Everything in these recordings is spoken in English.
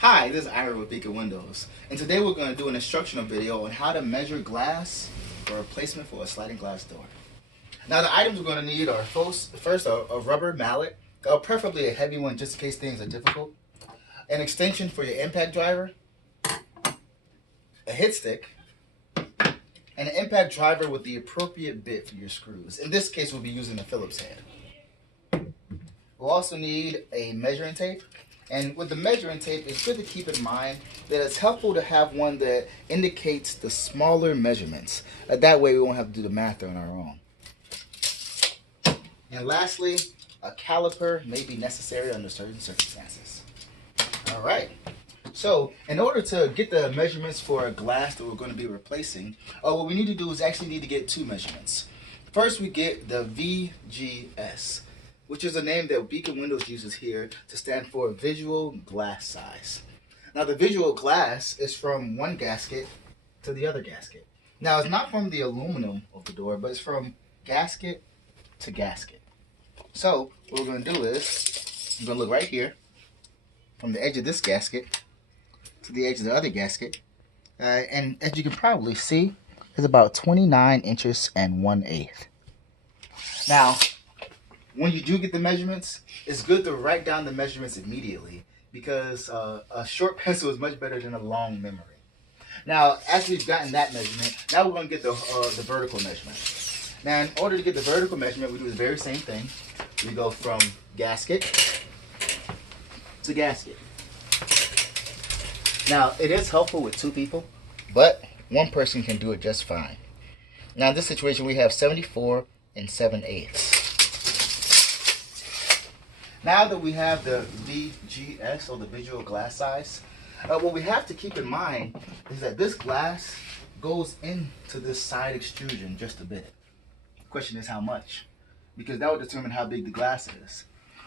Hi, this is Ira with Beacon Windows, and today we're going to do an instructional video on how to measure glass for replacement for a sliding glass door. Now the items we're going to need are first a rubber mallet, preferably a heavy one just in case things are difficult, an extension for your impact driver, a hit stick, and an impact driver with the appropriate bit for your screws. In this case, we'll be using a Phillips head. We'll also need a measuring tape. And with the measuring tape, it's good to keep in mind that it's helpful to have one that indicates the smaller measurements. That way we won't have to do the math on our own. And lastly, a caliper may be necessary under certain circumstances. All right. So in order to get the measurements for a glass that we're going to be replacing, what we need to do is actually need to get two measurements. First, we get the VGS, which is a name that Beacon Windows uses here to stand for visual glass size. Now the visual glass is from one gasket to the other gasket. Now it's not from the aluminum of the door, but it's from gasket to gasket. So what we're going to do is, we're going to look right here, from the edge of this gasket to the edge of the other gasket. And as you can probably see, it's about 29 inches and 1/8. Now, when you do get the measurements, it's good to write down the measurements immediately because a short pencil is much better than a long memory. Now, as we've gotten that measurement, now we're going to get the vertical measurement. Now, in order to get the vertical measurement, we do the very same thing. We go from gasket to gasket. Now, it is helpful with two people, but one person can do it just fine. Now, in this situation, we have 74 and 7/8. Now that we have the VGS, or the visual glass size, what we have to keep in mind is that this glass goes into this side extrusion just a bit. The question is how much, because that will determine how big the glass is.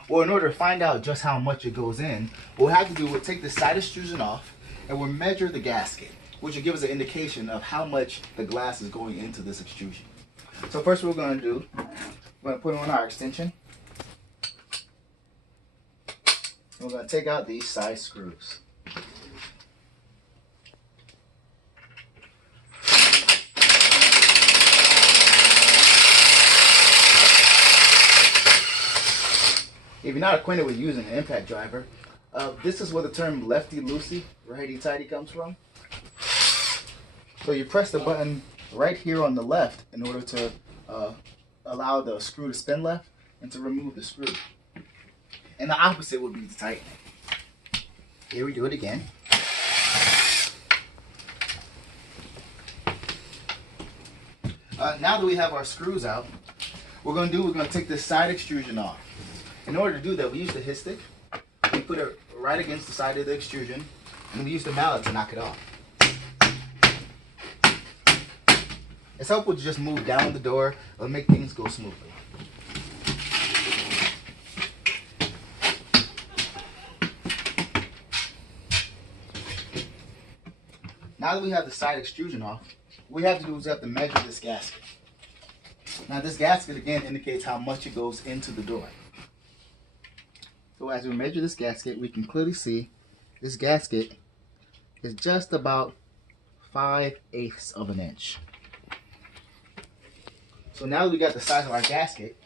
Well, in order to find out just how much it goes in, what we'll have to do, we'll take the side extrusion off and we'll measure the gasket, which will give us an indication of how much the glass is going into this extrusion. So first what we're going to do, we're going to put on our extension. We're going to take out these side screws. If you're not acquainted with using an impact driver, this is where the term lefty-loosey, righty-tighty comes from. So you press the button right here on the left in order to allow the screw to spin left and to remove the screw. And the opposite would be to tighten it. Here we do it again. Now that we have our screws out, we're going to take this side extrusion off. In order to do that, we use the hit stick. We put it right against the side of the extrusion, and we use the mallet to knock it off. It's helpful to just move down the door or make things go smoothly. Now that we have the side extrusion off, what we have to do is we have to measure this gasket. Now this gasket again indicates how much it goes into the door. So as we measure this gasket, we can clearly see this gasket is just about 5/8 of an inch. So now that we got the size of our gasket,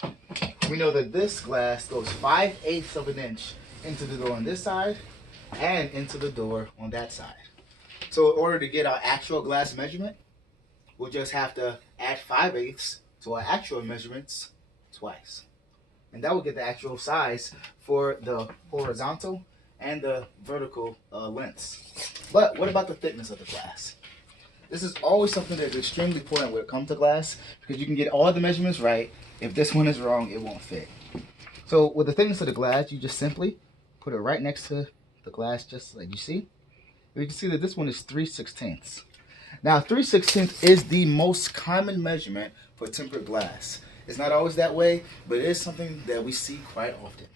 we know that this glass goes 5/8 of an inch into the door on this side and into the door on that side. So in order to get our actual glass measurement, we'll just have to add 5/8 to our actual measurements twice. And that will get the actual size for the horizontal and the vertical lengths. But what about the thickness of the glass? This is always something that's extremely important when it comes to glass, because you can get all the measurements right. If this one is wrong, it won't fit. So with the thickness of the glass, you just simply put it right next to the glass, just like you see. You can see that this one is 3/16. Now 3/16 is the most common measurement for tempered glass. It's not always that way, but it is something that we see quite often.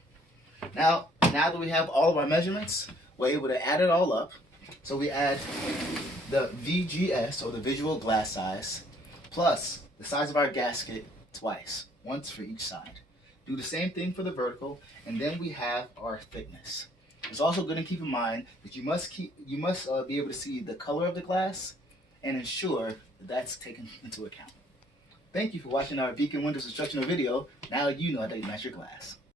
Now that we have all of our measurements, we're able to add it all up. So we add the VGS, or the visual glass size, plus the size of our gasket twice, once for each side. Do the same thing for the vertical, and then we have our thickness. It's also good to keep in mind that you must be able to see the color of the glass and ensure that that's taken into account. Thank you for watching our Beacon Windows instructional video. Now you know how to match your glass.